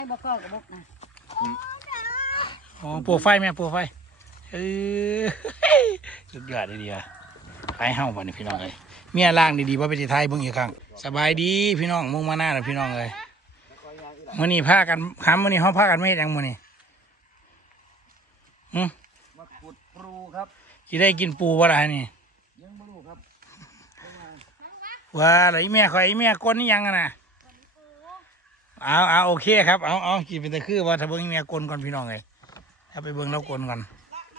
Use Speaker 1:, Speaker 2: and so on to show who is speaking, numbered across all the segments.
Speaker 1: บ่ก็กับบกนะ
Speaker 2: อ๋อปูไฟแม่ปูไฟสุดยอดดีอ่ะไปเฮ้าวันนี้พี่น้องเลยเมียล่างดีๆว่าไปที่ไทยเบิ่งอีกครั้งสบายดีพี่น้องมุ่งมาหน้าเลยพี่น้องเลยมื้อนี้พากันมื้อนี้เขาพากันไม่เฮ็ดหยังมื้อนี้
Speaker 3: มาขุดปูครับ
Speaker 2: สิได้กินปูบ่ล่ะนี่
Speaker 3: ยังไม่รู้ครับ
Speaker 2: ว่าอะไรแม่ข่อยแม่ก้นนี่ยังน่ะเอาโอเคครับเอากินเป็นตะคือว่าถ้าเบิ่งแม่ก้นก่อนพี่น้องเลยถ้าไปเบิ่งแล้วก้นก่อน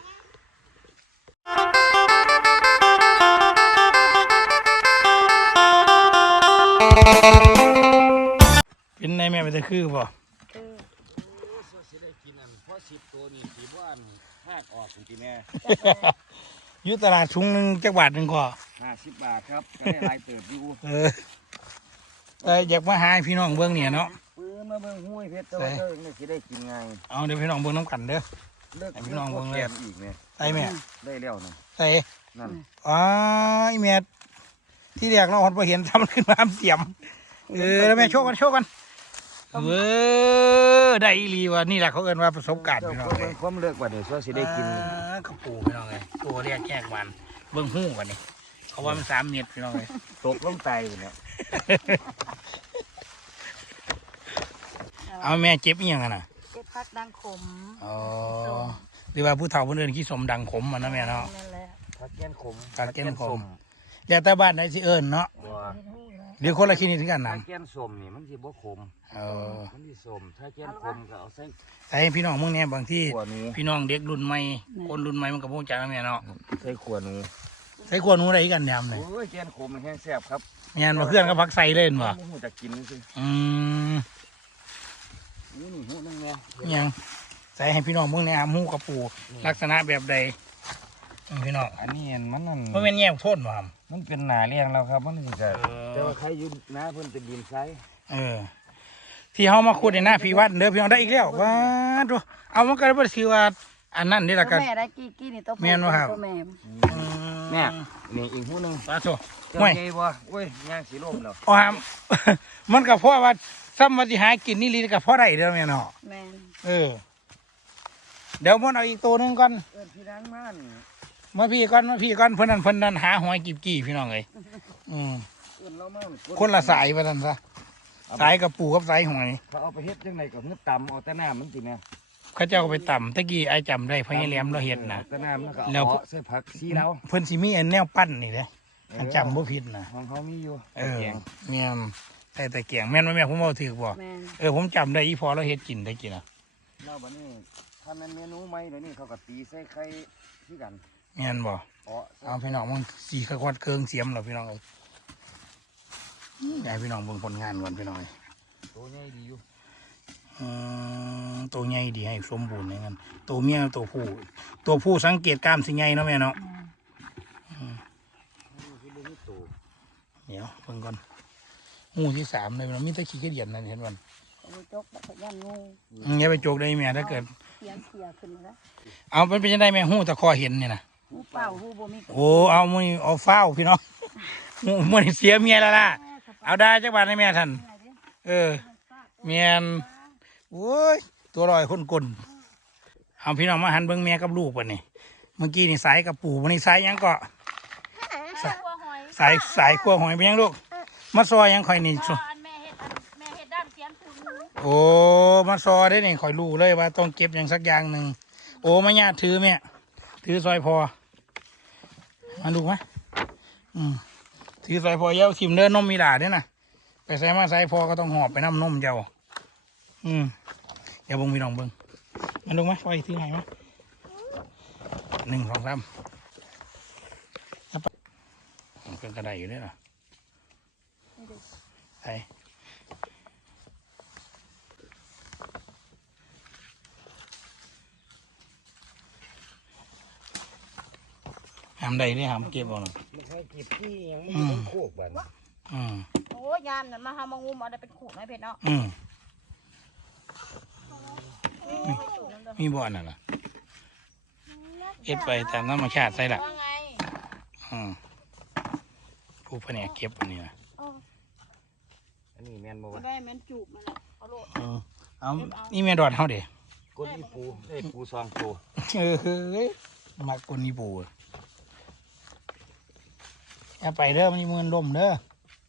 Speaker 2: เป็นไงแม่เป็นตะคือบ่
Speaker 3: สิได้กินอันเพราะ10 ตัวนี่สีบ้านหากออกจริงๆแม่
Speaker 2: อยู่ตลาดถุงหนึ่งจักบาทหนึ่งก็
Speaker 3: 50 บาทครับก็ได้ลายเติบอยู่
Speaker 2: อยากมาหาพี่น้องเบื้องเนี่ยเนาะ
Speaker 3: ปืนมาเบิ่งห้วยเพชรตัวเด้อนี่สิได้กินไง
Speaker 2: เอาเดี๋ยวพี่น้องเบื้องน้ำกันเด้อพี่น้องเบื้องเลย
Speaker 3: อีกเนี่ย
Speaker 2: ใส่แม่
Speaker 3: ได้แล้วนะ
Speaker 2: ใส่
Speaker 3: นั่น
Speaker 2: อ๋อแม่ที่แรกเราพอเห็นทำขึ้นมาเสียมแล้วแม่โชว์กันได้อีหลีว่านี่แหละเขาเอิ้นว่าประสบการณ์พี่น้องเลย
Speaker 3: ความเลือกว่าเดี๋ยวสิได้กิน
Speaker 2: กระปูพี่น้องเลยตัวแรกแยกมันเบื้องหู้กันนี่เขาว่ามัน3 เมตรพี่น้องเลย
Speaker 3: ตกลงไตเนี่ย
Speaker 2: เอาแม่เจ็บอีหยังกันน่ะ
Speaker 1: เจ็บพักดังขม
Speaker 2: อ๋อหรือว่าผู้เฒ่าผู้เดินขี้สมดังขมมันนะแม่เนาะ
Speaker 3: ผักแก้นขม
Speaker 2: แล้วแต่บ้านไหนสิเอิญเนาะเดี๋ยวคนละคลินิกถึงกันนะ
Speaker 3: แก้นสมนี่มันสิบ่ขมมันสิสมถ้าแก้นขมก็เอา
Speaker 2: ใส่พี่น้องมึงเนี่ยบางที่พี่น้องเด็กรุ่นใหม่คนรุ่นใหม่มันกับพวกจ๋าแม่เนาะ
Speaker 3: ใส่ขวดหนู
Speaker 2: ใส่ขวดหนูอะไรกันยำเลย
Speaker 3: โอ้ยแก้นขมมันแห้งแซ่บครับ
Speaker 2: แม่นมาเพื่อนก็พักใส่เล่นว่ะ
Speaker 3: จะกินนี่นี่หูนึงไง
Speaker 2: ยังใส่ให้พี่น้องมึงเนี่ยหูกระปูลักษณะแบบใดพี่น้อง
Speaker 3: อันนี้มันนั่น
Speaker 2: มันเป็นแง่โทษว่ะ
Speaker 3: มันเป็นหนาเลี้ยงแล้วครับมันจะแต่ว่าใครยืนนะเพิ่นเป็นดินไซ
Speaker 2: ที่เขามาขุดในหน้าพี่วัดเด้อพี่น้องได้อีกแล้วว้าดูเอามันก็ได้บ่ชื่อว่าอันนั้นนี่แหละกัน
Speaker 1: แม่ได้กี่นี่ตัว
Speaker 2: แม่นว่าครับ
Speaker 3: แม่นี่อีกหูนึง
Speaker 2: ปลาโซ่
Speaker 3: ห่วยบ่โอ้ยย่างสีลมแล้ว
Speaker 2: อ๋อมันก็เพราะว่าซ้ำมาสิหากินนี่ลีก็เพราะได้เด้อแม่เนาะ
Speaker 1: แม่
Speaker 2: เดี๋ยวมันเอาอีกตัวนึงก่อน
Speaker 3: พี่ล้างม่าน
Speaker 2: มาพี่ก่อนเพิ่นนั่นหาหอยกีบกี้พี่น้องเอ้ยคนละสายไปนั่นซะสายกับปูกับสายหอย
Speaker 3: เขาเอาไปเฮ็ดจังไดก็เฮ็ดตำเอาแต่น้ามันสิแม่
Speaker 2: เขาเจ้าก็ไปต่ำตะกี้ไอ้จำได้พญาแหลมเราเห็นนะ
Speaker 3: แต่น้ามันก็เอาใส่ผักซีแล้ว
Speaker 2: เพิ่นสิมีแนวปั้นนี่เลยจำบ่ผิดนะ
Speaker 3: ของเขามีอยู่
Speaker 2: แม่นใส่ตะเกียงแม่นว่าแม่ผมเอาถือบ่ผมจำได้อีพอเราเฮ็ดกินได้กินนะ
Speaker 3: แล้วบัดนี้ถ้ามันเมนูใหม่เดี๋ยวนี้เขาก็ตีใส่ไข่ที่กัน
Speaker 2: แม่นบ่เอาพี่น้องมึงสีขวดเครื่องเสียมเหรอพี่น้องใหญ่พี่น้องเบิ่งผลงานก่อนพี่น้อง
Speaker 3: ตัวใหญ่ดีอยู่
Speaker 2: ตัวใหญ่ดีให้สมบูรณ์อย่างนั้นตัวเมียตัวผู้สังเกตกล้ามสิใหญ่เนาะแม่เนาะเดี๋ยวเบิ่งก่อนงูที่3เลยมันมีตะขี้กระเดียนนั่นเห็นมัน
Speaker 1: จกแบบย่างงู
Speaker 2: อย่าไปโจกได้แม่ถ้าเกิด
Speaker 1: เสียขึ้นแล้ว
Speaker 2: เอาเป็นยังไงแม่หูตะคอเห็นเนี่ยนะ
Speaker 1: เปล่าหูบ่มี
Speaker 2: โอ้เอามือเอาเฝ้าพี่น้องมือเสียเมียแล้วล่ะเอาได้จักบาทให้แม่ท่านเมียนโอ้ยตัวลอยคนกลเอาพี่น้องมาหันเบิ้งแม่กับลูกป่ะนี่เมื่อกี้นี่สายกับปู่วันนี้สายยังก็สายขั้วหอยเป็นยังลูกมาซอยยังข่อยนี่โอ้มาซอได้นี่ข่อยรู้เลยว่าต้องเก็บอย่างสักอย่างหนึ่งโอ้มาญาติถือแม่ถือซอยพอมาดูไหมถือซอยพอเย้าทิมเดินนมมีด่าด้วยนะไปใส่มาใส่พอก็ต้องหอบไปน้ำนมเจ้าอย่าบงมีน้องเบิ้งมาดูไหมไฟถือไหนไหม1 2 3เพิ่งกระไดอยู่ด้วยนะใส่หามใดนี่หามเก็บบ่หรอ
Speaker 3: ไม่ใช่เก็บที่ยังไม่เป็นโคกบ้าน
Speaker 1: โอ้ยามนั่นมาหามางูมาได้เป็นขู่ไม่เผ็ดเนาะ
Speaker 2: มีบ่อน่ะล่ะเอ็ดไปตามธรรมชาติใส่ละผู้แผนกเก็บอันนี้นะ
Speaker 3: อันนี้แมนบ่วะ
Speaker 1: ได้แมนจูบมันเอาโลด
Speaker 2: เอานี่แม่ดอดเฮาเด้
Speaker 3: กดอีปูได้ปูสองตัว
Speaker 2: เฮ้ยมากคนนี้ปูอย่าไปเด้อมันมือล่มเด้อ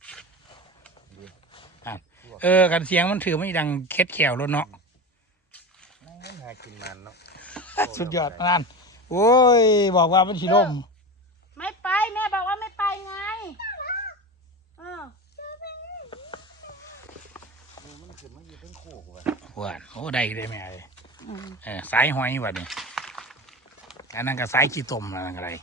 Speaker 2: กันเสียงมันถือไม่ดังเค็ดแขวรถเนาะ
Speaker 3: นั่งหากินมันเนาะ
Speaker 2: สุดยอดนั่นโอ้ยบอกว่ามันสีล่ม
Speaker 1: ไม่ไปแม่บอกว่าไม่ไปไงเออ
Speaker 3: มันขึ้นมาอยู่ทั้งโคกว่ะ
Speaker 2: หวานโอ้ได้ได้ไหมสายหอยว่ะนี่อันนั้นก็สายขี้ต้มอะไรอะไร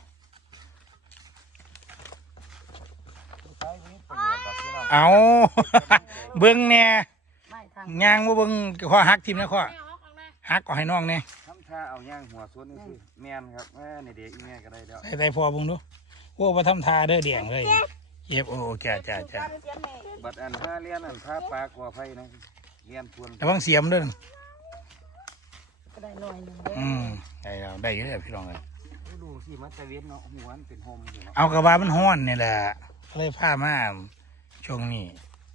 Speaker 3: ใช้วิประโยชน์แบบที่เรา
Speaker 2: เอาเบิ้งเนี่ย
Speaker 1: ไม่ทาง
Speaker 2: ยางว่าเบิ้งข้อหักทิมนะข้อ
Speaker 1: แม่ออกออกนะ
Speaker 2: หักก็ให้น้องเนี่ย
Speaker 3: ทำท่าเอาย่างหัวสวนนี่สิแม่นครับในเด็กอีแม่ก็ได้แล้ว
Speaker 2: ใส่พอเบิ้งดูโอ้มาทำทาเด้อเดี่ยงเลยเย็บโอ้จ้า
Speaker 1: เสียงแม่
Speaker 3: บัดอันท่าเลี้ยนอันท่าปลากว่าไฟนะเลี้ยนทวน
Speaker 2: ระวังเสียมเด้อ
Speaker 1: ก็ได้หน่อยหนึง
Speaker 2: ได้แล้วได้เยอะพี่น้องเลย
Speaker 3: ดูสิมันตะเวียนเนาะหัวมันเป็นโฮมอยู่เนาะ
Speaker 2: เอากระบามันห้อนนี่แหละก็เลยผ้ามาช่วงนี้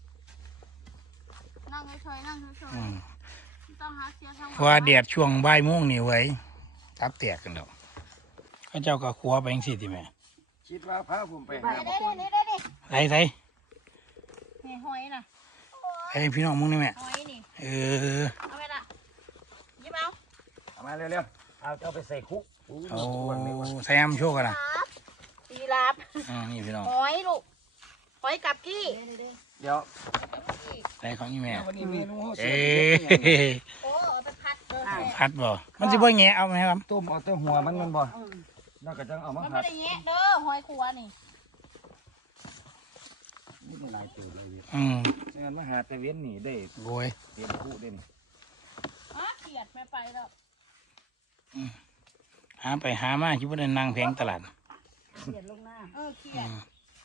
Speaker 1: นั่งเฉยๆนั่งเฉยๆต้องหาเสียทาง
Speaker 2: เพราะว่าแดดช่วงบ่ายโมงนี่ไว้ตับแตกกันแล้วเขาเจ้าก็ขัวไปยังสิทีแม่
Speaker 3: คิดว่าพาผมไป
Speaker 1: ไป
Speaker 3: หา
Speaker 1: ได้ได้
Speaker 2: ใส่
Speaker 1: นี่หอยน่ะ
Speaker 2: ใส่พี่น้องมึงนี่แม่
Speaker 1: หอยนี่
Speaker 2: เออ
Speaker 1: เอาไปละยิบเอา
Speaker 3: เอามาเร็วๆเอาเจ้าไปใส่คุก
Speaker 2: โอ้ใส่ยำโชว์กันนะ
Speaker 1: ตีลาบ
Speaker 2: นี่พี่น้อง
Speaker 1: หอยลูกหอยกับกี้
Speaker 3: เดี๋ยว
Speaker 2: ใส่ของนี่แม่
Speaker 3: วันนี้เมนูเขา
Speaker 2: เอ้
Speaker 1: โอ้เอาไปพัด
Speaker 2: พัดบ่มันจะบ่แงะเอาไหมครับ
Speaker 3: ต้มเอาแต่หัวมันบ่แล้วก็จังเอามา
Speaker 1: มัน
Speaker 3: ผั
Speaker 1: ไม่
Speaker 3: ด
Speaker 1: ได้แงะเด้อหอยขัวนี่
Speaker 3: นี่เป็นลายตื่นเลย งั้นมาหาตะเวียนนี่ได้
Speaker 2: โวย
Speaker 3: เตรียมคู่ได้นี่
Speaker 1: เกลียดไม่ไปแล้ว
Speaker 2: หาไปหามาคิดว่าได้นั่งแพงตลาด
Speaker 1: เกลียดลงหน้าเกลียด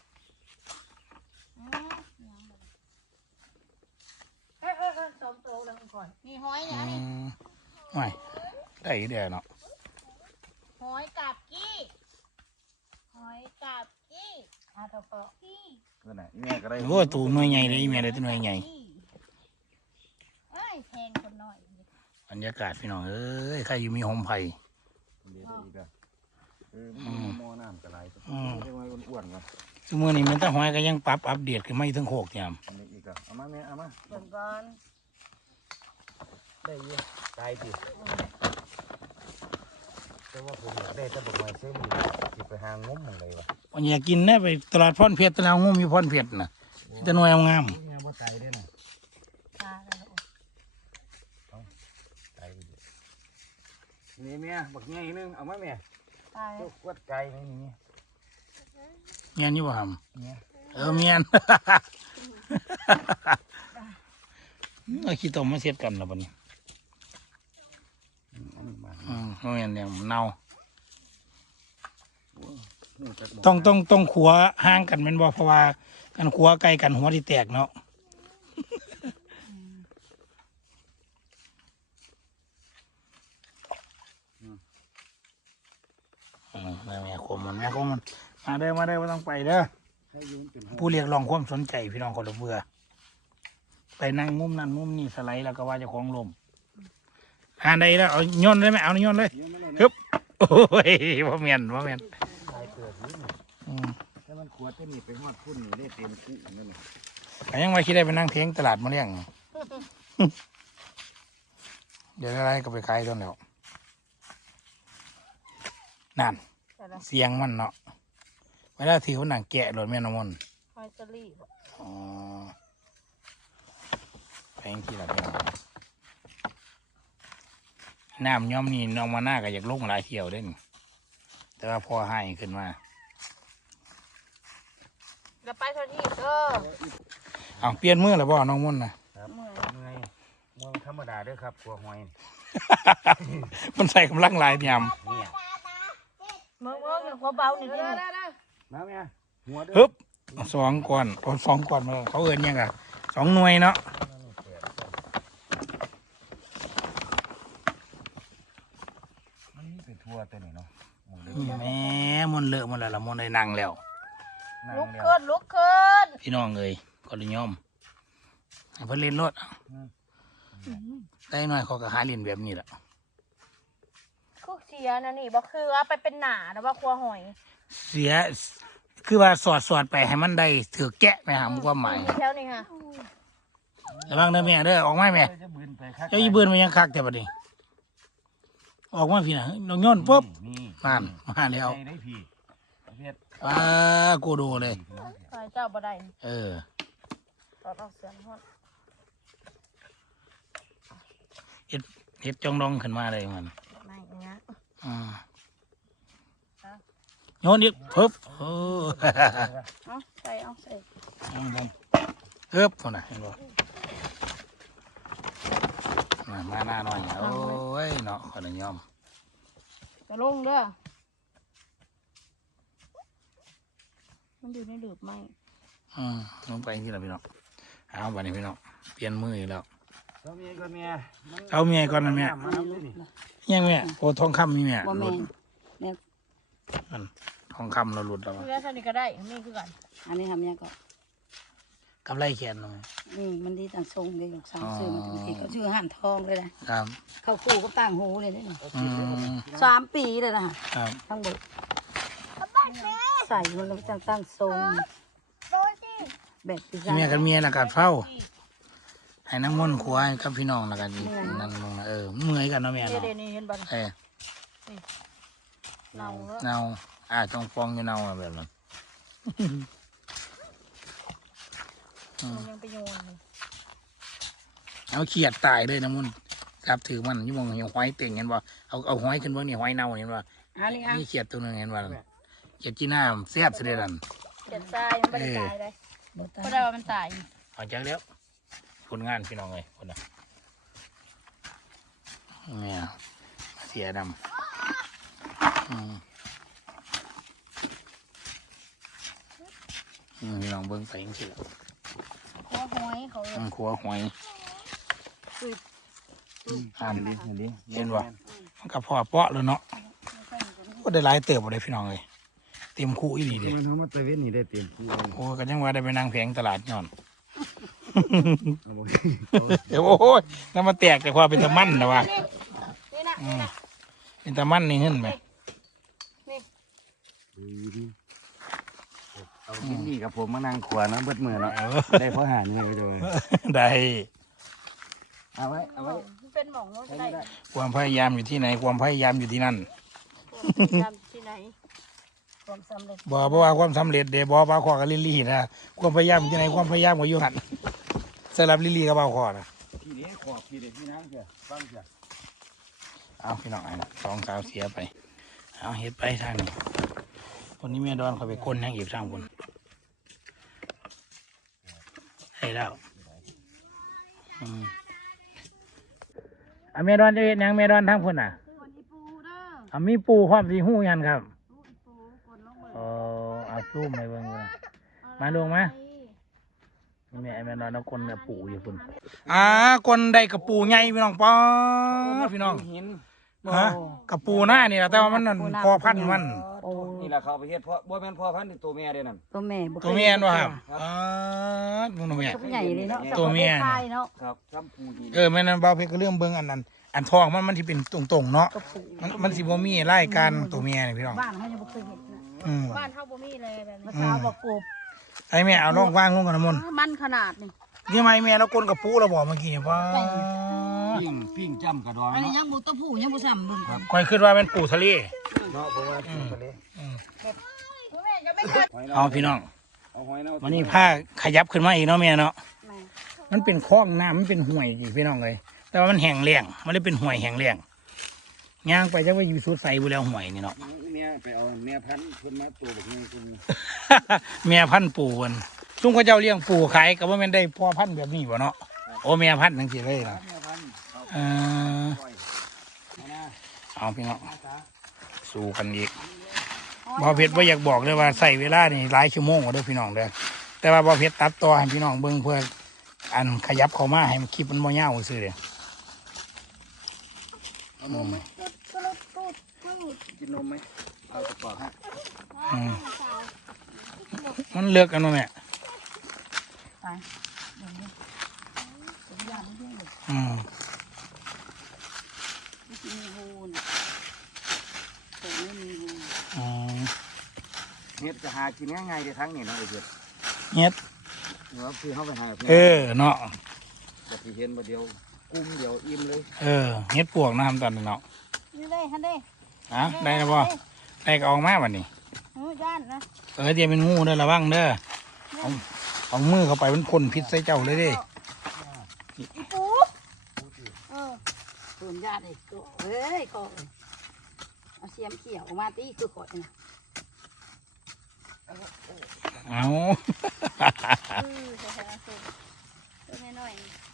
Speaker 1: สองโตแล้วก่อนนี่หอยเนี่ยนี่
Speaker 2: ไม่ได้เดี๋ยวเนาะ
Speaker 1: หอยกับกี้หอยกับกี้อาทปกี้
Speaker 3: เพื่อนน่ะอีแม่ก็ได้
Speaker 2: โอ้ตูหน่วยใหญ่เลยอีแม่ได้ตัวหน่วยใหญ่
Speaker 1: เอ้ยแพงคนหน่อย
Speaker 2: บรรยากาศพี่น้องเอ้ยใครอยู่มีหอมไผ่
Speaker 3: เดี๋ยวได้อีกอ่ะมันหม้อน้ำกระไรได้มาอ้วนๆก่อน
Speaker 2: สมมือนี้มันต้องหอยก็ยังปรับอัปเดตขึ้นมาอีกทั้งโคกเนี่ย
Speaker 3: อันนี้อีกอ่ะเอามาแม่เอามา
Speaker 1: เบิ่งก่อน
Speaker 3: ได้เยอะตายสิแต่ว่าผมอยากได้แต่บอกไม่เส้นสิไปหางมอะไรวะ
Speaker 2: วันอยากกินนะไปตลาดพ่อนเพชรตลาดงุ่มอยู่พ่อนเพชรน่ะจะหน่วยงาม
Speaker 3: งามว่าตายได้น่ะ
Speaker 1: ตาแล้ว
Speaker 3: ตายนี่แม่บักใหญ่นึงเอามาแม่
Speaker 1: ตาย
Speaker 3: เจ้าขวดไก่นี่นี่
Speaker 2: เมียนนี่บ่ท
Speaker 3: เนี่ย
Speaker 2: ำเมียน เอาขี้ต้มมาเสียบกันแล้วปะนี่
Speaker 3: อันนี้มา
Speaker 2: เมียนเนี่ยเน่าต้องขัวห่างกันเป็นบ่เพราะว่ากันขัวไกลกันหัวที่แตกเนาะแม่ขมมันมาเด้อไม่ต้องไปเด้อผู้เรียกร้องความสนใจพี่น้องคนละเบื่อไปนั่งมุมนั่นมุมนี่สไลด์แล้วก็ว่าจะคล้องลมหาได้แล้วเอาโยนเลยไหมเอาโยนเลยฮึบโอ้ยว่าเมียน
Speaker 3: ตายเกิดนี่ถ้ามันขวดจะหนีไปหอดพุ่นนี่ได้เต็มคู่นั่นเลย
Speaker 2: แต่ยังไงคิดได้ไปนั่งเพ้งตลาดมาเลี้ยงเดี๋ยวอะไรก็ไปขายต้นแล้วนั่นเสียงมันเนาะเวลาที่เขาหนังแกะหลดแม่นมน
Speaker 1: หอยสลี
Speaker 2: อ๋อแพงที่ละเป็นน้ำย่อมนี่น้องมาหน้าก็อยากลงหลายเที่ยวเด้นแต่ว่าพอให้ขึ้นมา
Speaker 1: เดี๋ยวไปเท่าที่เด้อ
Speaker 2: เอาเปลี่ยนมือแล้วบ่น้องมนนะครับ
Speaker 3: เมื่อยธรรมดาเด้อครับกลัวหอย
Speaker 2: มันใส่กำลังหลายย
Speaker 3: เนี่ย
Speaker 1: เมื่อหัวเบาหนึ่งที
Speaker 3: น้ำเนี่ยหัวเด้
Speaker 2: ำฮึบสองก่อนเอาสองก่อนมาเขาเอินยังไง2 หน่วยเนาะ
Speaker 3: มันนี่เป็นทั่วตัวนี้เนาะ
Speaker 2: แหม่มนเลอะมันแล้วละมนได้นั่งแล้ว
Speaker 1: ลุกขึ้นลุกขึ้น
Speaker 2: พี่น้องเอ้ยก็เลยยอมให้เพิ่นเล่นรถ
Speaker 3: ม
Speaker 2: ได้หน่อยเขาก็หาเล่นแบบนี้แหละ
Speaker 1: คุกเสียนะนี่บอกคือว่าไปเป็นหนานะว่าครัวหอย
Speaker 2: เสียคือว่าสอดไปให้มันได้ถือแกะไปหามันความหมาย
Speaker 1: แถวนี้ค่ะ
Speaker 2: ระวังเด้อแม่เด้อออกมาแม่
Speaker 3: จะบืนไปคัก
Speaker 2: เจ้าอีเบือนมันยังคักแต่บัดนี้ออกมาพี่นะน้องโย่นปุ๊บ
Speaker 3: นี่
Speaker 2: นั่นมาแล้ว
Speaker 3: ใจได้พี่ประเภท
Speaker 2: โกโดเลย
Speaker 1: ใส่เจ้าบ่ได้
Speaker 2: เออ
Speaker 1: ตอนออกเสียงฮอด
Speaker 2: เฮ็ดจ้องดองขึ้นมาเลยมัน
Speaker 1: ไม่เงี้ย
Speaker 2: อืมโยนอีกปึ๊บเออ
Speaker 1: เอาใส่เอาใส่
Speaker 2: เอามันปึ๊บคนน่ะเห็นบ่มาหน้าหน่อยโอ้ยเนาะขอได้ยอม
Speaker 1: จะลงเด้อมันอยู่ในหลืบไหม
Speaker 2: ลงไปที่ละพี่น้องเอาบัดนี้พี่น้องเปลี่ยนมืออีกแล้ว
Speaker 3: เอาเมียก่อนเมีย
Speaker 2: เอาเมียก่อนนะแม่
Speaker 3: มาน้ำด้วยนี่
Speaker 2: ยังแม่โอ้ทองคำมีแม่
Speaker 4: บ่
Speaker 2: ห
Speaker 4: แม่
Speaker 2: ลุด
Speaker 4: นแม่
Speaker 2: มันทองคำเราหลุดแล้ว
Speaker 1: คือแล้วท่านี้ก็ได้มีคือกัน
Speaker 4: อันนี้ทำยังก็
Speaker 2: กับไรแขนหน่อย
Speaker 4: มันดีต่างทรงเลยของสาวซื้อมาถึงที่เขาชื่อห่านทองเลยนะครับ เขาคู่กับต่างหูเลยนี่
Speaker 2: อืม
Speaker 4: 3 ปีเลยนะครับ ทั้งหมดใส่มันแล้วตั้งทรงแบบดีไซ
Speaker 2: เมีย
Speaker 4: น์
Speaker 2: กับเมียนะกัดเฝ้าให้น้ำมันต์ขวายกับพี่น้องนะกันนั่นมึงนะเมื่อยกันเนาะแม่
Speaker 1: เดี๋ยว
Speaker 2: เนาะ
Speaker 1: นี่เห็นบ่
Speaker 2: เออ
Speaker 1: เนาแล้ว
Speaker 2: เนาจงฟองอยู่เนาอะแบบนั้น
Speaker 1: มันยังไปโยนเลย
Speaker 2: เอาเขียดตายเลยน้ำมันต์ครับถือมันอยี่มองอย่างหอยเต่งเห็นบ่เอาหอยขึ้นเบิ่งนี่หอยเน่าเห็นบ่
Speaker 4: อันนี้อ่ะ
Speaker 2: นี่เขียดตัวหนึงเห็นบ่เขียดจีน่าแซ่บสุดเลยนั่น
Speaker 1: เจ็ดทรายมันไม่ได้ตายเลย
Speaker 4: บ่ตา
Speaker 1: ก็ได้ว่ามันตาย
Speaker 2: เอาจังแล้วผลงานพี่น้องเลยคนน่ะเนี่ยเสียดำพี่น้องเบิ้งไปยังสิล่ะ
Speaker 1: ครัวหอยเขาเลย
Speaker 2: ขัวหอยอ่าน
Speaker 3: ดีดี
Speaker 2: เห็นว่ามันกับพ่อเปาะเลยเนาะก็ได้หลายเติบเลยพี่น้องเลยเต็มคู่อีหลีเด้
Speaker 3: มันทำมาตะเวนนี่ได้เตรียมคู่
Speaker 2: โอ้ก็ยังว่าได้ไปนั่งแผงตลาดย้อน
Speaker 3: เอาบ่
Speaker 2: เดี๋ยวโอ้ยแล้วมาแตกแต่ความเป็นตะมันนะวะ
Speaker 1: นี่นะนี่นะ
Speaker 2: เป็นตะมันนี่เห็นไหม
Speaker 3: เอากินนี่กับผมมานั่งขวานะเบิดมือเนาะได้เพราะหานี่ไปเลย
Speaker 2: ได้
Speaker 3: เอาไว้เอาไว้
Speaker 1: มันเป็นหมองว่าได้
Speaker 2: ความพยายามอยู่ที่ไหนความพยายามอยู่ที่นั่น
Speaker 1: ทำที่ไหนความสำเร็จ
Speaker 2: บ่ว่าความสำเร็จเด้บ่ว่าขอกับลิลลี่นะความพยายามอยู่ที่ไหนความพยายามก็อยู่หันสำหรับลิลลี่ก็บ่าขอนะ
Speaker 3: พี่เด็กขอบพี่เด็กพี่น้ำเสียฟังเสีย
Speaker 2: เอาพี่น้องไอ้สองสาวเสียไปเอาเฮ็ดไปทางนี้คนนี้แม่ดอนเขาไปก้นยังอีกทางบนให้แล้วแม่ดอนจะเห็นยังแม่ดอนทางพุ่นน่ะมีปูความสีหู้ยันครับเอาซูมไปเบิ่งเลยมาลงมาแม่นอนเอาคนกับปูอยู่พุ่นคนได้กับปูใหญ่พี่น้องป้อพี่น้อง
Speaker 3: หิน
Speaker 2: ฮะกับปูหน้านี่แหละแต่ว่ามันนั่นพอพันธุ์มัน
Speaker 4: โอ้
Speaker 3: นี่แหละเขาไปเฮ็ดเพราะบ่แม่นพ่อพันธุ์นี่ตัวแม่เด้นั่น
Speaker 4: ตัวแม่บ่คย
Speaker 2: ตัวเมียนวะครับมึงตัวเมีย
Speaker 4: ตัวใหญ่เลยเนาะ
Speaker 2: ตัวเมีย
Speaker 4: คายเนาะ
Speaker 3: ครับซ้ำปูหิน
Speaker 2: แม่นั่นเบาเพชรก็เรื่องเบิ้งอันนั้น อันทองมันที่เป็นตรงๆเนาะ
Speaker 4: ก็ปลูก
Speaker 2: มันสิบ่มีไล่การตัวเมียนี่พี่น้อง
Speaker 4: บ้านเขายังบ่เคยเห็นนะ
Speaker 1: บ้านเท่าบ่มีเลยแบบนี้
Speaker 4: มะพร้าวบ่กบ
Speaker 2: ไอ้แม่เอาลองว่างลงกันนะมน
Speaker 4: มันขนาดนี่
Speaker 2: นี่ไหมแม่แล้วกลนกับปูเราบอกเมื่อกี้เนี่ยว่า
Speaker 3: ปิ้งจ้ำกระดอง
Speaker 4: อันนี้
Speaker 3: เนาะ
Speaker 4: ยังบ่ตัวผู้ยังบ่ซ้ำเบิ่งก่อน
Speaker 2: คอยคิดว่าเป็นปูทะเล
Speaker 3: เนาะเพราะว่าปูทะเล
Speaker 1: แม่จะไม่เกิด
Speaker 2: เอาพี่น้อง
Speaker 3: เอาหอยเนาะ
Speaker 2: วันนี้ผ้าขยับขึ้นมาอีกเนาะแม่เนาะ
Speaker 4: แม่
Speaker 2: มันเป็นคลองน้ำมันเป็นห่วยอีกพี่น้องเลย แต่ว่ามันแห้งแล้งมันเลยเป็นห่วยแห้งแล้งย่างไปจะว่าอยู่สุดใสบุแล้วห่วยนี่เนาะ
Speaker 3: เนี่ยไปเอาแม่พันธุ์เพิ่นมาตัวแบบนี้เพิ่น
Speaker 2: แม่พันธุ์ปูมันซุ่มเขาเจ้าเลี้ยงปูขายก็ว่าแมันได้พ่อพันธุ์แบบนี้บ่เนาะโอ้แม่พันธุ์ทั้งสี่เลยนะ
Speaker 3: แม่พันธุ์เอา
Speaker 2: เออ
Speaker 3: ปล่อยเอานะ
Speaker 2: เอาพี่น้อง
Speaker 3: เอาจ้า
Speaker 2: สู้กันอีกบ่าวเพชรบ่อยากบอกเลยว่าใส่เวลานี่หลายชั่วโมงกว่าเด้อพี่น้องเด้อแต่ว่าบ่าวเพชรตัดต่อให้พี่น้องเบิ่งเพื่ออันขยับเข้ามาให้มันคลิปมันบ่ยาวซื่อเด้อ
Speaker 3: เอานมไหมกินนมไหมเอากระป๋องฮะ
Speaker 2: อืมมันเลือกกันว่าแม่
Speaker 4: ตาย
Speaker 2: อืม
Speaker 4: มีหูนแต่ไม่มีหู
Speaker 2: อ๋อ
Speaker 3: เฮ็ดจะหากินง่ายๆได้ทั้งนี่เนาะไอ้เฮ็ด
Speaker 2: เฮ็ด
Speaker 3: เนาะคือเฮาไปหา
Speaker 2: เนาะ
Speaker 3: จะสิเห็นบ่เดียวกุ้มเดียวอิ่มเลย
Speaker 2: เฮ็ดปวกนะครับตอนนี้เนาะ
Speaker 4: นี่เลยฮันเด้
Speaker 2: ได้แล้วบ่ได้ก็ออกมาบัดนี้
Speaker 4: ย่านนะ
Speaker 2: เดี๋ยวเป็นงูเด้อระวังเด้อเอามือเข้าไปมันพ่นพิษใส่เจ้าเลยเด้
Speaker 4: ปูเพิ่มญาติอีกก็เฮ้ยก็เอาเสียมเขียวมาตีคือข่อยนะ
Speaker 2: เอา
Speaker 4: ตัวน้อย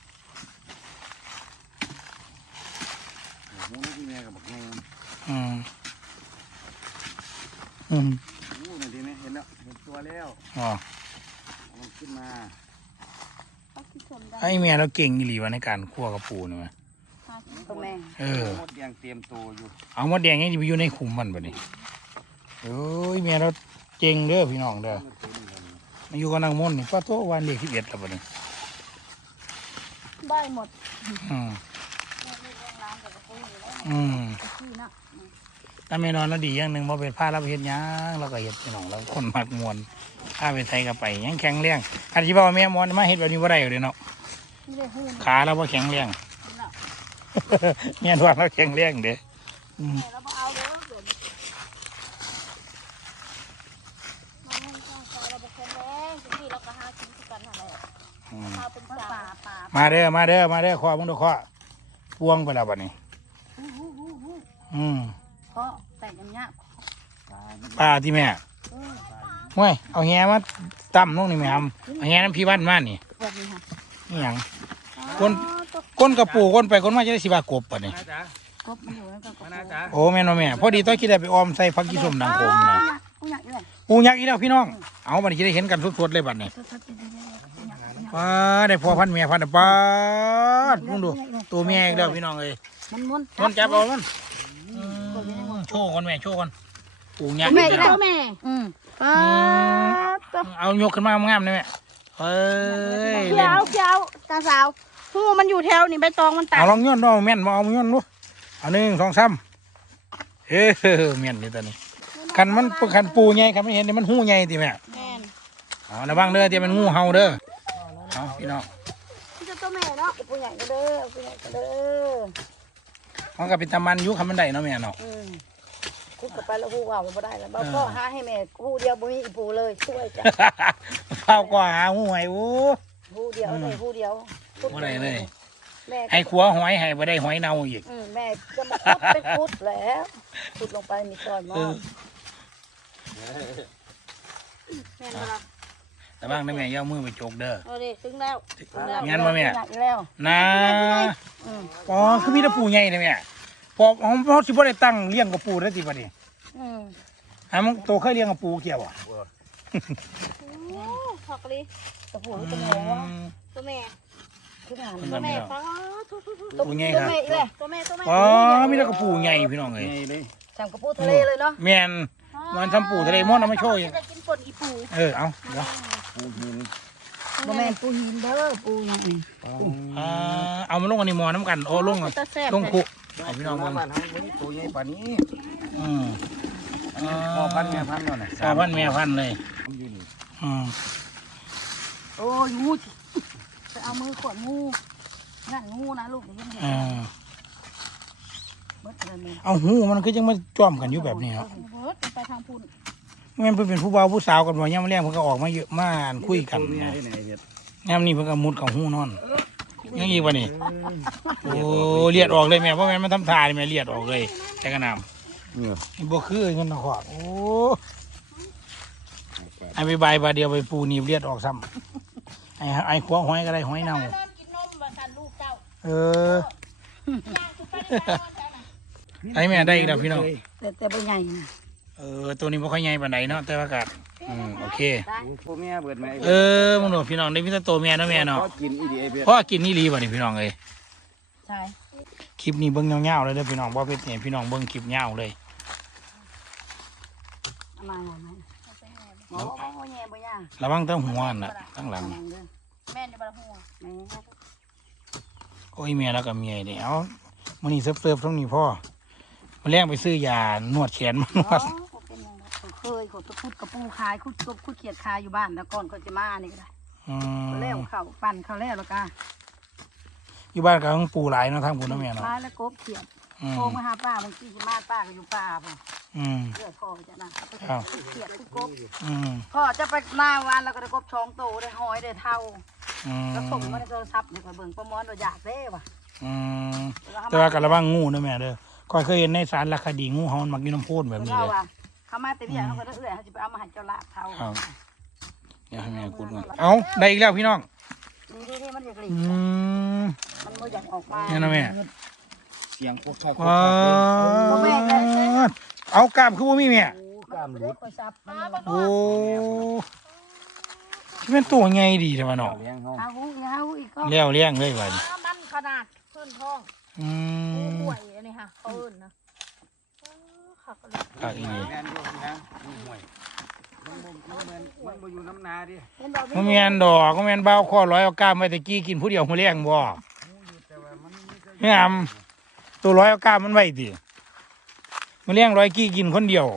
Speaker 3: หมูนี่ที่แม่ก็บอกแม่
Speaker 2: อืม
Speaker 3: โอ้นี่ดีไหมเห็นแล้วเห็นตัวแล้ว
Speaker 2: อ๋อ
Speaker 3: มันขึ้นมา
Speaker 4: เขาคิดชมได้
Speaker 2: ไอ้แม่เราเก่งอีหลีวะในการคั่วกระปูนี่มั้ย
Speaker 4: ตัวแม่
Speaker 3: มดแดงเตรียมตัวอยู่
Speaker 2: เอามดแดงยังจะไปอยู่ในขุมมันบัดนี้เอ้ยแม่เราเก่งเด้อพี่น้องเด้อมาอยู่กับนางมนต์นี่ป้าโตวันเด็ก11แล้วบัดนี้
Speaker 4: ได้หมด
Speaker 2: อืม
Speaker 4: ร้านแต่ก็ปูอยู่แล้ว
Speaker 2: อืม
Speaker 4: ที่นะ
Speaker 2: ถ้าไม่นอนแล้วดีอย่างหนึ่งบ่เป็นผ้าเราไปเฮ็ดหยังเราก็เฮ็ดพี่น้องเราคนมักมวนถ้าไปไทยก็ไปยังแข็งแรงอันที่ว่าแม่มวนมาเฮ็ดแบบนี้บ่ได้อยู่เด้เนาะ
Speaker 4: นี่เลยหูน
Speaker 2: ขาเราบ่แข็งแรง
Speaker 4: นะ
Speaker 2: แม่นว่าเราแข็งแรงเด้อืม
Speaker 4: แล้วพอเอาเด้อเดี๋ยวมันต้องใช้เราบอกแข็งแรงที่เราก็หากินกันอะไร
Speaker 2: อืม
Speaker 4: เราเป็นป่า
Speaker 2: มาเด้อมาเด้อมาเด้อขอมึงดูขอพวงไปแล้วบัดนี้ อืม
Speaker 4: เพราะแต่ยังยาก
Speaker 2: ป้าที่แม่ห้วยเอาแหมาตั้มลงนี่แม่ทำเอาแหน้ำพี่วันมานี่
Speaker 4: แบบนี้ค่ะ
Speaker 2: นี่หยังก้นกระปูก้นไปก้นมาจะได้สิบากบป่ะนี่
Speaker 3: นะจ๊ะ
Speaker 4: กบมันอยู่แล้วก็กบ
Speaker 3: นะจ๊ะ
Speaker 2: โอ้แม่นบ่แม่พอดีต้อยคิดได้ไปออมใส่ผักกีส้มดังโคมนะ
Speaker 4: กูอยากอยู่เลย
Speaker 2: ปูยักษ์อีแล้วพี่น้องเอาบัดนี้จะได้เห็นกันสดๆเลยบัดนี้ป้าได้พอพันแม่พันป้าดมึงดูตัวแม่อีกแล้วพี่น้องเอ้ย
Speaker 4: มันม้วน
Speaker 2: มันจับเอามันโชว์ก่อนแม่โชว์ก่อนปูยักษ์
Speaker 4: แม่
Speaker 2: อีก
Speaker 4: แล้
Speaker 2: แล้ว ว
Speaker 4: แม่ป้า
Speaker 2: เอายกขึ้นมางามๆเลยแม่เอ้ย
Speaker 1: เขียวเขียวตาสาวหูมันอยู่แถวนี่ใบตองมันตัด
Speaker 2: เอาลองย้อนดูแม่นมาเอาย้อนดูเอา1 2 3แม่นนี่ตอนนี้คันมันคันปูใหญ่คันไม่เห็นนี่มันหูใหญ่ติแม่
Speaker 1: แม่น
Speaker 2: เอาระวังเด้อที่มันงูเห่าเด้อเอาพี่น้อง
Speaker 1: ที่จะตัวแม่เนาะ
Speaker 4: กูอยากก็เด้อกูอยากก็เด้อ
Speaker 2: มันก็เป็นตะมันอยุคันมันได้เนาะแม่เนาะ
Speaker 4: กูกลับไปแล้วกูว่ามันไม่ได้แล้วพ่อหาให้แม่กูเดียวบ่มีอีปูเลยช่วยจ้ะ
Speaker 2: เข้าก็หาหูไห้โอ้
Speaker 4: กูเดียวเลยกูเดียว
Speaker 2: บ่ได้เลย
Speaker 4: แม่
Speaker 2: ให้ขัวหอยให้บ่ได้หอยเน่าอีก
Speaker 4: แม่จะมาขุดไปขุดแล้วขุดลงไปมีก้อนมอ
Speaker 1: แม่นบ่ล่ะ
Speaker 2: แต่บ้างนะแม่อย่าเอามือไปจกเด้อ
Speaker 1: เอาดิถึงแล้วถึงแล้ว
Speaker 2: งั้นบ่แม่
Speaker 4: อยากแล้ว
Speaker 2: นะอ๋อคือมีแต่ปูใหญ่นะแม่พอเขาสิบ่ได้ตั้งเลี้ยงกับปูได้อติบัดนี้หามึงโตเคยเลี้ยงกับปูเกี่ยวบ่
Speaker 1: โอ้ผักเลย
Speaker 4: ตะปูตัวแม่วะ
Speaker 1: ตัวแม่
Speaker 4: คือหา
Speaker 2: มัน
Speaker 1: ตัว
Speaker 2: ทำไม่
Speaker 1: แม่
Speaker 2: ได้
Speaker 1: ฟ้า
Speaker 2: ปูใหญ่ครับ
Speaker 1: ตัวแม่ตัวแม่
Speaker 2: อ๋อมีแต่กับปูใหญ่พี่น้องเอ้ย
Speaker 3: ไงเลย
Speaker 4: ทำกระปูทะเลเลยเนาะ
Speaker 2: แม่นมันทำปูทะเลมดเอามาโชว์อีก
Speaker 1: จะกินปนอีปู
Speaker 2: เอาเดี๋ยว
Speaker 3: ปูหิน
Speaker 4: บ่แม่นปูหินเด้อปูนี่
Speaker 2: เอามาลงอันนี้หมอน้ำกันโอ้ลง
Speaker 1: ตาแซ่บ
Speaker 2: ลงกุเอาพี่น้อง
Speaker 3: บ้า
Speaker 2: เบิ่ง
Speaker 3: นเขาไม่ตัวใหญ่ป่านนี้
Speaker 2: อืม
Speaker 3: พ่อพันแม่พันแล้วน่ะ
Speaker 2: สาพันแม่พันเลย
Speaker 3: อยู่นี่
Speaker 2: อืม
Speaker 4: โอ้ยงูไปเอามือขวดงูนั่นงูนะลูกเดี๋ยวยังเห็น
Speaker 2: อ่า
Speaker 4: เบิดเลยมึง
Speaker 2: เอาหูมันก็ยังมาจ้อมกันอยู่แบบนี้ครับ
Speaker 1: เบิดไปทางพุ่น
Speaker 2: แม่นเพิ่นเป็นผู้บ่าวผู้สาวกันบ่ยามมาแรงเพิ่นก็ออกมาเยอะมาคุยกัน
Speaker 3: ตัว
Speaker 2: นะ
Speaker 3: เมียที่ไหนเฮ็ด
Speaker 2: ยามนี้เพิ่นก็มุดเข้าหูนอนยังอีกบ่นี่โอ้เลียดออกเลยแม่เพราะแม่นมันทำท่านี่แม่เลียดออกเลยแต่ก็น้ำ
Speaker 3: เนี่ย
Speaker 2: นี่บ่คือเงินนะขวากโอ้ไอ้ใบๆบาดเดียวไปปูหนีบเลียดออกซ้ำไอ้ขัวหอยก็ได้หอยเน่า
Speaker 1: นอนกินนมว่ากันลูกเจ้า
Speaker 2: เออย่าง
Speaker 1: สุดไปได้นอนกันน่ะ
Speaker 2: ไอ้แม่ได้อีกแล้วพี่น้อง
Speaker 4: แต่บ่ใหญ่นะ
Speaker 2: ตัวนี้บ่ค่อยใหญ่ปานใดเนาะแต่ว่าก็โอเค
Speaker 3: ตัวเมียเบิดไหม
Speaker 2: มึงดูพี่น้องได้มีแต่ตัวแม่เนาะแม่เนาะ
Speaker 3: ก็กินอีดีไอ้เบิด
Speaker 2: เพราะกินนี่รีบ่นี่พี่น้องเอ้ย
Speaker 4: ใช่
Speaker 2: คลิปนี้เบิ่งยาวๆเลยเด้อพี่น้องบ่เป็นเนี่ยพี่น้องเบิ่งคลิปยาวเลย
Speaker 4: เอามาหน่อยหมอเอาแย่บ่ย่า
Speaker 2: ระวังแต่หัวน่ะทั้งหลัง
Speaker 1: แม่ในบ้านหัว
Speaker 4: แม่
Speaker 2: โอ้ยแม่แล้วก็เมียนี่เอามื้อนี้เซิร์ฟๆตรงนี้พ่อมาเลี้ยงไปซื้อยานวดแขนมานวด
Speaker 4: เป็นยังไงเคยเขาจะคุดกระปูขายคุดกบคุดเขียดขายอยู่บ้านแล้วก่อนเขาจะมานี่ก็ได้
Speaker 2: อืม
Speaker 4: แล้วเขาปั่นเขาแล้วแล้วก็
Speaker 2: อยู่บ้านก็ต้องปูหลายเนาะทางคุณนะแม่เนาะ
Speaker 4: มาแล้วกบเขียด
Speaker 2: อืม
Speaker 4: โทรมาหาป้าบางทีจะมาป้าก็อยู่ป่าผม
Speaker 2: อืม
Speaker 4: เลือดพ่อจะนะไป
Speaker 2: ครับ
Speaker 4: คุดเขียดคุดกบ
Speaker 2: อืม
Speaker 4: พ่อจะไปหน้าวันแล้วก็ได้กบช้องโตได้หอยได้เท่า
Speaker 2: อืม
Speaker 4: ก็ส่งมาในโทรศัพท์เนี่ยก็เบิ่งประมวลว่าอยากได้ว่ะ
Speaker 2: อืมแต่ว่าก็ระวังงูนะแม่เด้อก็เคยเห็นในสารคดีงูเห่ามันมักอยู่น้ำโพนแบบนี้
Speaker 4: เรา
Speaker 2: เลย
Speaker 4: ว่าเขามาแต่เบี้ยเขาก็ได้เอื้อยเขาจะไปเอามาให้เจ้าลาบเท่า
Speaker 2: ครับเดี๋ยวให้แม่กูดก่อนเอาได้อีกแล้วพี่น้อง
Speaker 4: นี่มันอยากหลี
Speaker 2: อืม
Speaker 4: มันไม่อยากออกมา
Speaker 2: เนี่ยนะแม่
Speaker 3: เสียงโคตรเข้าโคตร
Speaker 2: ว้า
Speaker 3: เข้าเลย
Speaker 2: ดเอากล้ามคือว่ามีแม่
Speaker 3: โอ้กล้ามหลุด
Speaker 4: คอยซับมัน
Speaker 2: โอ้ที่เป็นตัวไงดีใช่ไหมเนาะ
Speaker 3: เลี้ยงเขา
Speaker 4: เอาอีกก็
Speaker 2: เลี้ยวเลี้ยงเลยวัน
Speaker 1: มันขนาดพื้นท้อง
Speaker 2: อื
Speaker 1: งู
Speaker 2: ม
Speaker 1: ห่วยอันนี้ค่ะเขาเอิ้นนะขักเลย
Speaker 2: อ่ะอีนี่
Speaker 3: แม่นอยู่นะมึงห่วยมันบ่อยู่น้ำนาดิ
Speaker 2: มันแมนดอกมันแมนเบ้าข้อร้อยเอากล้ามไว้ตะกี้กินผู้เดียวหัวเลี้ยงบ่
Speaker 3: แต่ว่ามันมีแต่
Speaker 2: เฮียมตัวร้อยเอากล้ามมันไว้ดิมันเลี้ยงร้อยกี้กินคนเดียว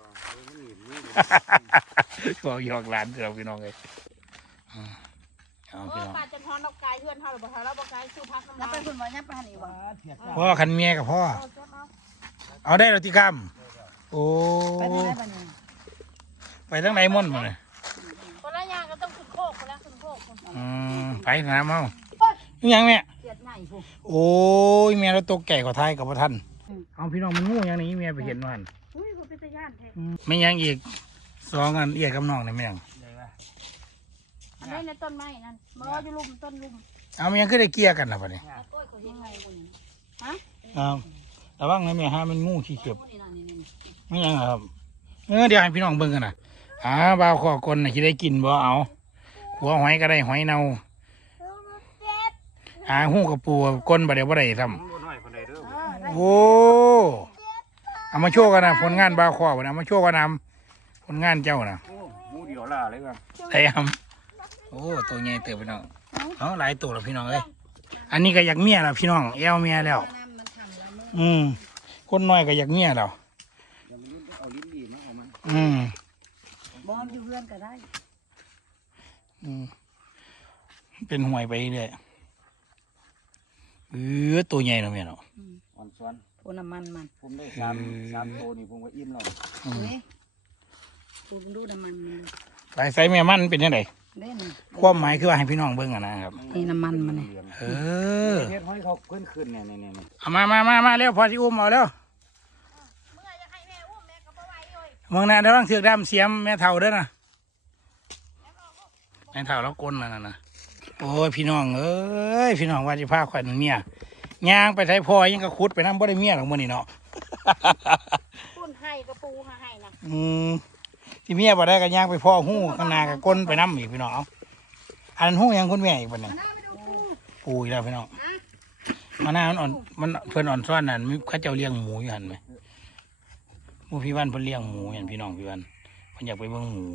Speaker 2: บอกหยอกหลานเราพี่น้องเลยเอาพี่น้อง
Speaker 1: ป้าจะทอนเอากายเพื่อนเท่าหรือเปล่าเราบอกกายชื่อพักน้ำ
Speaker 4: แล้ว
Speaker 1: ลา
Speaker 4: ไป
Speaker 1: ย
Speaker 4: คุณบอกยับไปหันอีกวะ
Speaker 2: พ่อขันเมียกับพ่อ เอาได้เราที่กล้ามโอ้
Speaker 4: ไปทางไหนบ้านนี้
Speaker 2: ไปทั้งไหนม่อนมาเลย
Speaker 1: คนละอย่างก็ต้องขึ้นโคกคนละขึ้นโคกคน
Speaker 2: ไปน้ำเอานี่ยังแม่
Speaker 4: เขียดใหญ่ผู้
Speaker 2: โอ้ยแม่เราตัวแก่กว่าไทยกับท่านเอาพี่น้องมันงูอย่างนี้แม่ไปเห็นมัน
Speaker 4: อุ้ยผู้เป็นตาย่านแท้
Speaker 2: ไม่ยังอีกสองอันเอียดกับน้องเนี่ยแม่ง
Speaker 1: อันนี้ในต้นไม้นั่นมารออยู่ลุมต้นลุม
Speaker 2: เอามันยังขึ้นได้เกลียกันล่ะปะเนี่ย
Speaker 4: ต้อยเขาเห็นไงบุญ
Speaker 2: เอาระวังนะแม่ฮะมันงูขี้เขียบ
Speaker 4: นี่นั่นนี่นี่
Speaker 2: ไม่ยังครับเดี๋ยวให้พี่น้องเบิ่งกันนะบ่าวขอกลน่ะคิดได้กินบ่เอาหัวหอยก็ได้หอยเน่าหูกระปูกลบ่ได้บ่ได้ท
Speaker 3: บ่น้อยคนใดเด้อ
Speaker 2: ำโอ้เอามาโชว์กันนะผลงานบ่าวขอบ่นะเอามาโชว์กันนะผลงานเจ้านะ
Speaker 3: โอ้หมูเดียวล่าเลยว่ะ
Speaker 2: ไอ้ทำโอ้ตัวใหญ่เติบพี่น้องหลายตัวแล้วพี่น้องเอ้ยอันนี้ก็อยากเมียแล้วพี่น้องแอวเมียแล้ว คนน้อยก็อยากเมียแล้ว
Speaker 3: อย่ามันเอาลิ้นดีมาเอามัน
Speaker 4: บอมอยู่เพื่อนก็ได้
Speaker 2: เป็นห่วยไปเรื่อยตัวใหญ่เนาะแม่เนาะ
Speaker 3: อ่อนซ้อน
Speaker 4: ผู้น้ำมันมัน
Speaker 3: ผมได้สามตัวนี่ผมก็อิ่มแล้ว
Speaker 4: นี่ดูดูน้ำมันมัน
Speaker 2: ไปใส่แม่มันเป็นยังไง
Speaker 4: เล่น
Speaker 2: ความหมายคือว่าให้พี่น้องเบิ่งกันนะครับ
Speaker 4: นี่น้ำมันมันนี่
Speaker 2: เออ
Speaker 3: เฮ็ดให้เขาขึ้นเนี่ย
Speaker 2: เอามาเร็วพอที่อุ้มเอาเร็ว
Speaker 1: เมื่อจะให้แม่อุ้มแม่ก็บ่ไหวเลย
Speaker 2: เมืองน่ะเดี๋ยวต้องเสือกดำเสียมแม่เฒ่าเด้อนะแม่เฒ่าแล้วก้นแล้วนะโอ้ยพี่น้องเอ้ยพี่น้องว่าจะพาข่อยนั่นเมียย่างไปไทยพอยังก็คุดไปน้ำบ่ได้เมียหรอกมื้อนี้เนาะ
Speaker 1: ปุ้นให้กระปูให้นะ
Speaker 2: ที่เมียบ่ได้ก็ย่างไปพ่อหู้ข้างหน้าก็ก้นไปน้ำอีกพี่น้องเอาอันนั้นหู้ยังคุณแม่อีกบัดนึงปูอีกแล้วพี่น้องมาหน้ามันอ่อนมันเพิ่นอ่อนซ้อนนั่นมีเขาเจ้าเลี้ยงหมูอยู่หั่นไหมหมูพี่วันเพิ่นเลี้ยงหมูอย่างพี่น้องพี่วันเพิ่นอยากไปเบิ่งหมู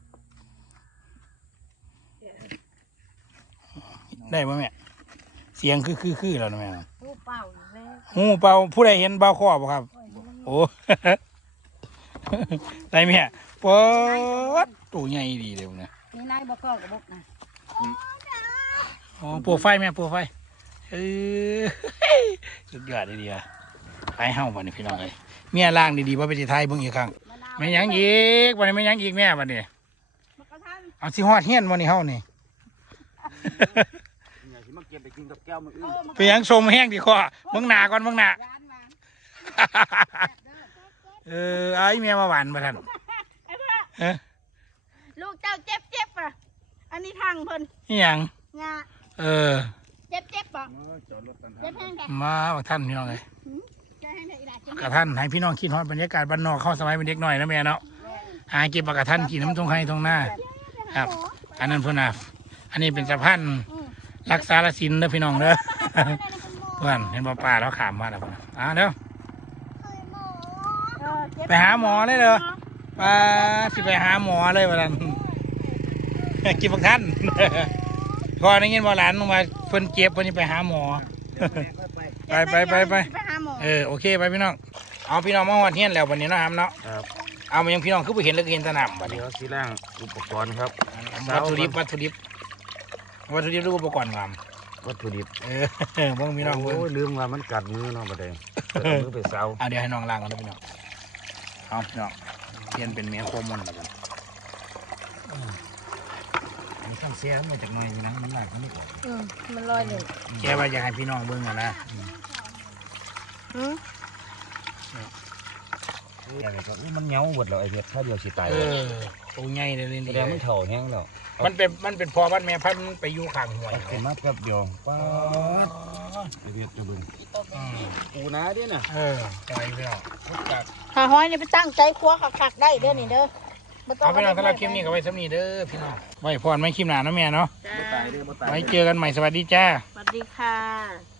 Speaker 2: ได้ป่ะแม่เสียงคือแล้วนะแม่
Speaker 4: ผู้เป่าอยู่แล้ว
Speaker 2: หูเปล่าผู้ใดเห็นเบาคอบ่ครับ โอ้ ได้แม่ปอดตัวใหญ่ดีเลยเนี่ย
Speaker 4: นี่นายบอกก็กับบกนะ
Speaker 2: อ๋อปัวไฟแม่ปัวไฟสุดยอดเลยดีอ่ะไปเฮ้าบัดนี้พี่น้องเลยเมียล่างดีๆว่าไปที่ไทยเบิ่งอีกครั้งไม่ยังอีกวันนี้ไม่ยังอีกแม่บัดนี้เอาสิฮอดเฮียนวันนี้เฮ้านี่
Speaker 3: เนี่ยสิมาเก็บไปกินกับแก้วมื้ออื่น
Speaker 2: ไปยังชมแห้งดีคอเบิ่งหน้าก่อนเบิ่งหน้า ไอ้เมียมาหวานมาท่าน
Speaker 1: ลูกเจ้าเจ็บอ่ะอันนี้ทางเพิ่น
Speaker 2: นี่ยัง
Speaker 1: งา เจ็บป่ะ
Speaker 3: จอดรถกัน
Speaker 1: เจ็บแห้งแก
Speaker 2: มาบอกท่านพี่น้องเลย
Speaker 1: จะให้ไหนอีหลากิน
Speaker 2: กระท่านให้พี่น้องคิดฮอดบรรยากาศบ้านนอกเข้าสมัยเป็นเด็กหน่อยนะแม่เนาะหาเก็บปลากระท่านกินน้ำตรงไห้ตรงหน้าครับ อันนั้นเพื่อนอันนี้เป็นสะพานรักษาละสินเด้อพี่น้องเด้อ เพื่อนเห็นป่าแล้วขามมาแล้วเพื่อนเด้อไปหาหมอเลยเหรอป้าสิไปหาหมอเลยวันนั้น กินบักท่าน พอได้ยินว่าหลานลงมาเพิ่นเจ็บเพิ่นนี่ไปหาหมอ
Speaker 3: ค่อยไป
Speaker 1: ใจ
Speaker 2: ไป
Speaker 1: หาหมอ
Speaker 2: โอเคไปพี่น้องเอาพี่น้องมาหอดเฮียนแล้ววันนี้เนาะครับเนาะ
Speaker 3: ครับ
Speaker 2: เอามายังพี่น้องคือไปเห็นแล้วก็เห็นแตะนำบัดนี้
Speaker 3: เดี๋ยวสิล่างอุปกรณ์ครับ
Speaker 2: วัตถุดิบดูอุปกรณ์ความ
Speaker 3: วัตถุดิบ
Speaker 2: เบิ่งพี่น้องเบิ่ง
Speaker 3: โอ้ยลืมว่ามันกัดมือเนาะบัดนี้เอามือไปเซา
Speaker 2: เดี๋ยวให้น้องล้างก่อนนะพี่น้องเอาพี่น้องเทียนเป็นเมียโคมอนแล้วกันอันนี้ข้างเสียมาจากหน่อยนี่นะมันหนักมันไม่ก่อน
Speaker 1: มันลอยเลย
Speaker 2: แกว่าอยากให้พี่น้องเบิ่งอ่ะนะ
Speaker 3: อะไรก็มันเหงาหมดแล้วไอ้เห็ดถ้าเดียวสิตาย
Speaker 2: ตัวใหญ่เลยนี่
Speaker 3: แสดงมันเถ่าแห้งแล้ว
Speaker 2: มันเป็นพอบ้านแม่พันไปอยู่ข้างห้วย
Speaker 3: เป็นมาแป๊บเดียวป้าดไอ้เห็ดจะบึงปูนาเด้น่ะ
Speaker 2: ใจพี่น้อง
Speaker 1: หาหอยนี่ไปตั้งใจครัวขักๆได้เด้อนี่เด้อ
Speaker 2: เอาพี่น้องสำหรับคลิปนี้ก็ไว้สำนีเด้อพี่น้องไว้พรไม่คลิปหนานะแม่เนาะ
Speaker 3: บ่ตายเด้อบ่ตาย
Speaker 2: ไว้เจอกันใหม่สวัสดีจ้า
Speaker 1: สวัสดีค่ะ